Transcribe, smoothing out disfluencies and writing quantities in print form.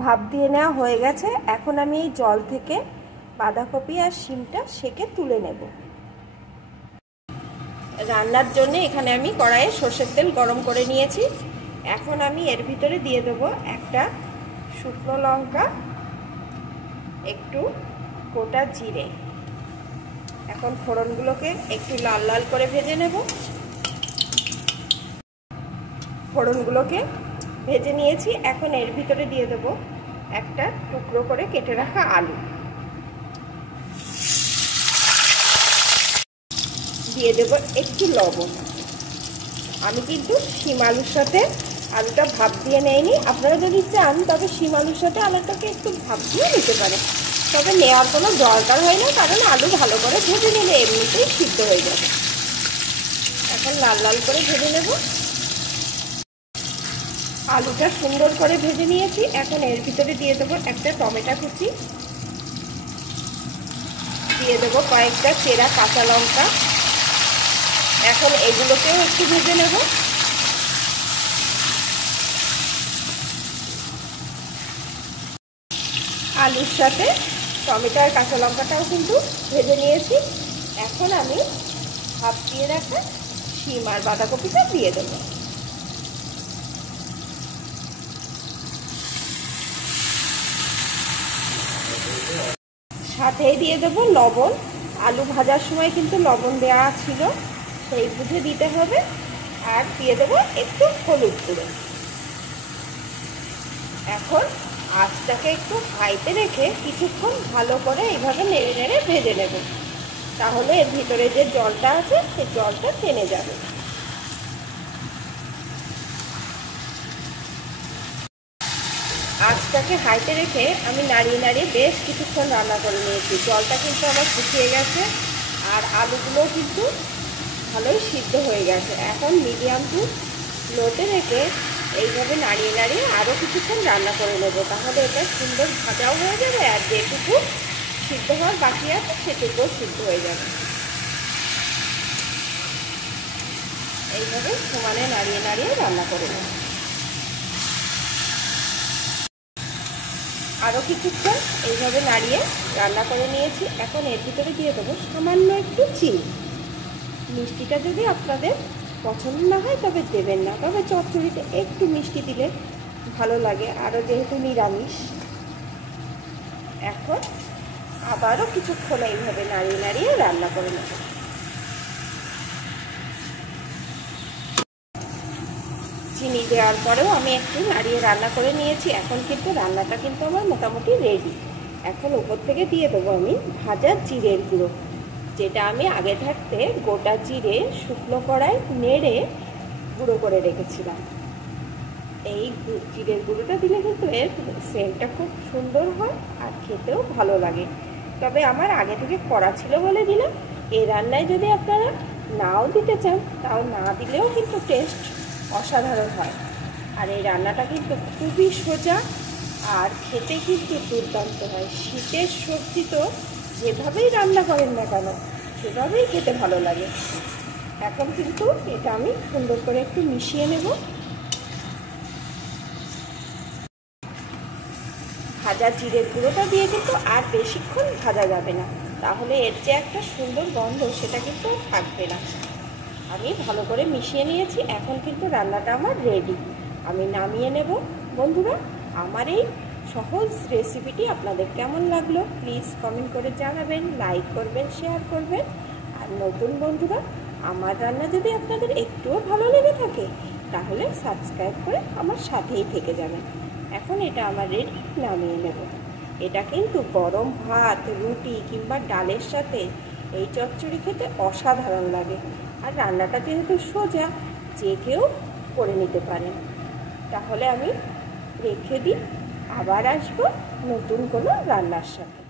ভাপ দিয়ে নেওয়া হয়ে গেছে। এখন আমি এই জল থেকে বাঁধাকপি আর শিমটা সেকে তুলে নেব। রান্নার জন্য এখানে আমি কড়াইয়ে সরষের তেল গরম করে নিয়েছি। এখন আমি এর ভিতরে দিয়ে দেবো একটা শুকনো লঙ্কা, একটু গোটা জিরে। এখন ফোড়নগুলোকে একটু লাল লাল করে ভেজে নেব। ফোড়নগুলোকে ভেজে নিয়েছি। এখন এর ভিতরে দিয়ে দেবো একটা টুকরো করে কেটে রাখা আলু, দিয়ে দেবো একটু লবণ। আমি কিন্তু শিম আলুর সাথে আলুটা ভাপ দিয়ে নেইনি। আপনারা যদি চান তবে শিম আলুর সাথে আলুটাকে একটু ভাপ দিয়ে নিতে পারে, তবে নেওয়ার কোনো দরকার হয় না, কারণ আলু ভালো করে ভেজে নিলে এমনিতেই সিদ্ধ হয়ে যাবে। এখন লাল লাল করে ভেজে নেব। আলুটা সুন্দর করে ভেজে নিয়েছি। এখন এর ভিতরে দিয়ে দেবো একটা টমেটো কুচি, দিয়ে দেবো কয়েকটা চেরা কাঁচা লঙ্কা। এখন এগুলোকেও একটু ভেজে নেব। আলুর সাথে টমেটো আর কাঁচা লঙ্কাটাও কিন্তু ভেজে নিয়েছি। এখন আমি ভাপ দিয়ে রাখা শিম আর বাঁধাকপিটা দিয়ে দেবো। সাথেই দিয়ে দেবো লবণ। আলু ভাজার সময় কিন্তু লবণ দেওয়া ছিল, সেই বুঝে দিতে হবে। আর দিয়ে দেবো একটু হলুদ গুঁড়ো। এখন আঁচটাকে একটু হাইতে রেখে কিছুক্ষণ ভালো করে এইভাবে নেড়ে নেড়ে ভেজে নেব, তাহলে এর ভিতরে যে জলটা আছে সেই জলটা টেনে যাবে। আঁচটাকে হাইতে রেখে আমি নাড়িয়ে নাড়িয়ে বেশ কিছুক্ষণ রান্না করে নিয়েছি। জলটা কিন্তু আমার শুকিয়ে গেছে আর আলুগুলোও কিন্তু ভালোই সিদ্ধ হয়ে গেছে। এখন মিডিয়াম টু লোতে রেখে এইভাবে নাড়িয়ে নাড়িয়ে আরও কিছুক্ষণ রান্না করে নেব, তাহলে এটা সুন্দর ভাজাও হয়ে যাবে আর যেটুকু সিদ্ধ হওয়ার বাকি আছে সেটুকুও সিদ্ধ হয়ে যাবে। এইভাবে সমানে নাড়িয়ে নাড়িয়ে রান্না করে নেব। আরও কিছুক্ষণ এইভাবে নাড়িয়ে রান্না করে নিয়েছি। এখন এর ভিতরে দিয়ে দেবো সামান্য একটু চিনি। মিষ্টিটা যদি আপনাদের পছন্দ না হয় তবে দেবেন না, তবে চচ্চড়িতে একটু মিষ্টি দিলে ভালো লাগে, আরও যেহেতু নিরামিষ। এখন আবারও কিছুক্ষণ এইভাবে নাড়িয়ে নাড়িয়ে রান্না করে নেব। চিনি দেওয়ার পরেও আমি একটু নাড়িয়ে রান্না করে নিয়েছি। এখন কিন্তু রান্নাটা কিন্তু আমার মোটামুটি রেডি। এখন উপর থেকে দিয়ে দেবো আমি ভাজা জিরের গুঁড়ো, যেটা আমি আগে থাকতে গোটা জিরে শুকনো কড়াই নেড়ে গুঁড়ো করে রেখেছিলাম। এই জিরের গুঁড়োটা দিলে কিন্তু এর সেন্টটা খুব সুন্দর হয় আর খেতেও ভালো লাগে। তবে আমার আগে থেকে করা ছিল বলে দিলাম। এই রান্নায় যদি আপনারা নাও দিতে চান তাও না দিলেও কিন্তু টেস্ট অসাধারণ হয়। আর এই রান্নাটা কিন্তু খুবই সোজা আর খেতে কিন্তু দুর্দান্ত হয়। শীতের সবজি তো যেভাবেই রান্না করেন না কেন সেভাবেই খেতে ভালো লাগে। এখন কিন্তু এটা আমি সুন্দর করে একটু মিশিয়ে নেব। ভাজা জিরের গুঁড়োটা দিয়ে কিন্তু আর বেশিক্ষণ ভাজা যাবে না, তাহলে এর যে একটা সুন্দর গন্ধ সেটা কিন্তু থাকবে না। আমি ভালো করে মিশিয়ে নিয়েছি। এখন কিন্তু রান্নাটা আমার রেডি। আমি নামিয়ে নেব। বন্ধুরা, আমার এই সহজ রেসিপিটি আপনাদের কেমন লাগলো প্লিজ কমেন্ট করে জানাবেন, লাইক করবেন, শেয়ার করবেন। আর নতুন বন্ধুরা, আমার রান্না যদি আপনাদের একটুও ভালো লেগে থাকে তাহলে সাবস্ক্রাইব করে আমার সাথেই থেকে যাবেন। এখন এটা আমার রেডি, নামিয়ে নেব। এটা কিন্তু গরম ভাত, রুটি কিংবা ডালের সাথে এই চচ্চড়ি খেতে অসাধারণ লাগে। আর রান্নাটা যেহেতু সোজা, যে কেউ করে নিতে পারেন। তাহলে আমি রেখে দিই, আবার আসবো নতুন কোনো রান্নার সাথে।